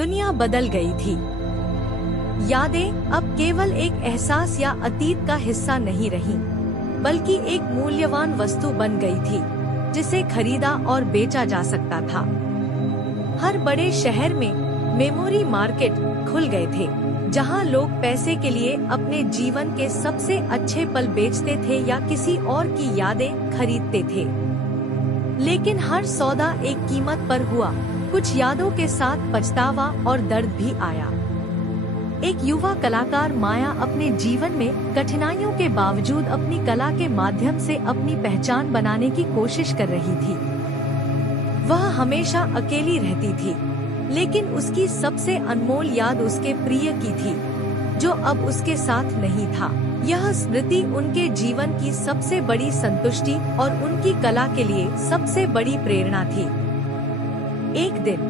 दुनिया बदल गई थी। यादें अब केवल एक एहसास या अतीत का हिस्सा नहीं रहीं, बल्कि एक मूल्यवान वस्तु बन गई थी जिसे खरीदा और बेचा जा सकता था। हर बड़े शहर में मेमोरी मार्केट खुल गए थे, जहां लोग पैसे के लिए अपने जीवन के सबसे अच्छे पल बेचते थे या किसी और की यादें खरीदते थे। लेकिन हर सौदा एक कीमत पर हुआ। कुछ यादों के साथ पछतावा और दर्द भी आया। एक युवा कलाकार माया अपने जीवन में कठिनाइयों के बावजूद अपनी कला के माध्यम से अपनी पहचान बनाने की कोशिश कर रही थी। वह हमेशा अकेली रहती थी, लेकिन उसकी सबसे अनमोल याद उसके प्रिय की थी, जो अब उसके साथ नहीं था। यह स्मृति उनके जीवन की सबसे बड़ी संतुष्टि और उनकी कला के लिए सबसे बड़ी प्रेरणा थी। एक दिन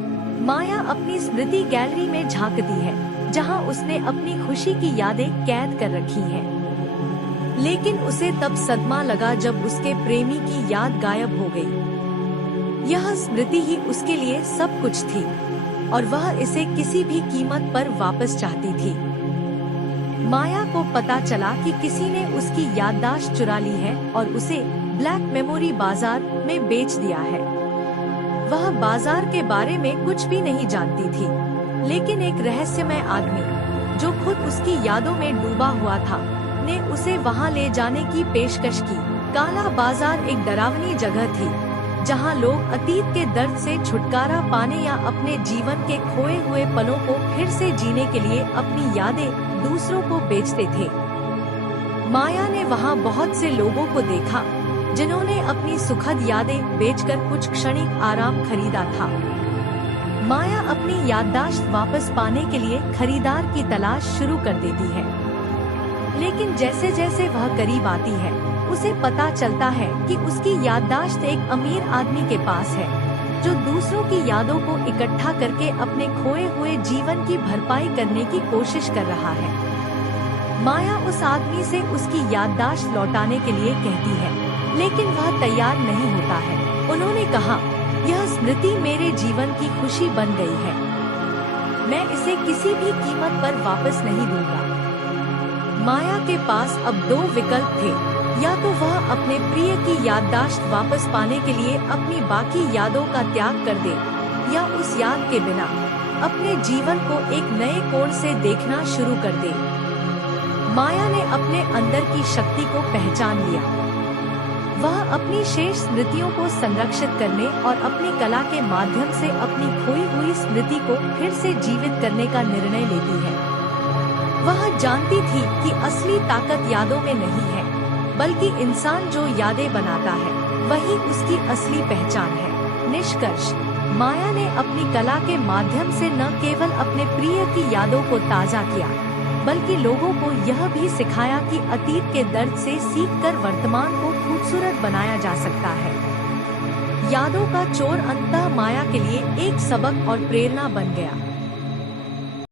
माया अपनी स्मृति गैलरी में झांकती है, जहां उसने अपनी खुशी की यादें कैद कर रखी हैं। लेकिन उसे तब सदमा लगा जब उसके प्रेमी की याद गायब हो गई। यह स्मृति ही उसके लिए सब कुछ थी और वह इसे किसी भी कीमत पर वापस चाहती थी। माया को पता चला कि किसी ने उसकी याददाश्त चुरा ली है और उसे ब्लैक मेमोरी बाजार में बेच दिया है। वह बाजार के बारे में कुछ भी नहीं जानती थी, लेकिन एक रहस्यमय आदमी जो खुद उसकी यादों में डूबा हुआ था, ने उसे वहां ले जाने की पेशकश की। काला बाजार एक डरावनी जगह थी, जहां लोग अतीत के दर्द से छुटकारा पाने या अपने जीवन के खोए हुए पलों को फिर से जीने के लिए अपनी यादें दूसरों को बेचते थे। माया ने वहां बहुत से लोगों को देखा, जिन्होंने अपनी सुखद यादें बेचकर कुछ क्षणिक आराम खरीदा था। माया अपनी याददाश्त वापस पाने के लिए खरीदार की तलाश शुरू कर देती है, लेकिन जैसे जैसे वह करीब आती है, उसे पता चलता है कि उसकी याददाश्त एक अमीर आदमी के पास है, जो दूसरों की यादों को इकट्ठा करके अपने खोए हुए जीवन की भरपाई करने की कोशिश कर रहा है। माया उस आदमी से उसकी याददाश्त लौटाने के लिए कहती है, लेकिन वह तैयार नहीं होता है। उन्होंने कहा, यह स्मृति मेरे जीवन की खुशी बन गई है, मैं इसे किसी भी कीमत पर वापस नहीं दूंगा। माया के पास अब दो विकल्प थे, या तो वह अपने प्रिय की याददाश्त वापस पाने के लिए अपनी बाकी यादों का त्याग कर दे, या उस याद के बिना अपने जीवन को एक नए कोण से देखना शुरू कर दे। माया ने अपने अंदर की शक्ति को पहचान लिया। वह अपनी शेष स्मृतियों को संरक्षित करने और अपनी कला के माध्यम से अपनी खोई हुई स्मृति को फिर से जीवित करने का निर्णय लेती है। वह जानती थी कि असली ताकत यादों में नहीं है, बल्कि इंसान जो यादें बनाता है, वही उसकी असली पहचान है। निष्कर्ष, माया ने अपनी कला के माध्यम से न केवल अपने प्रिय की यादों को ताज़ा किया, बल्कि लोगों को यह भी सिखाया कि अतीत के दर्द से सीखकर वर्तमान को खूबसूरत बनाया जा सकता है। यादों का चोर अंततः माया के लिए एक सबक और प्रेरणा बन गया।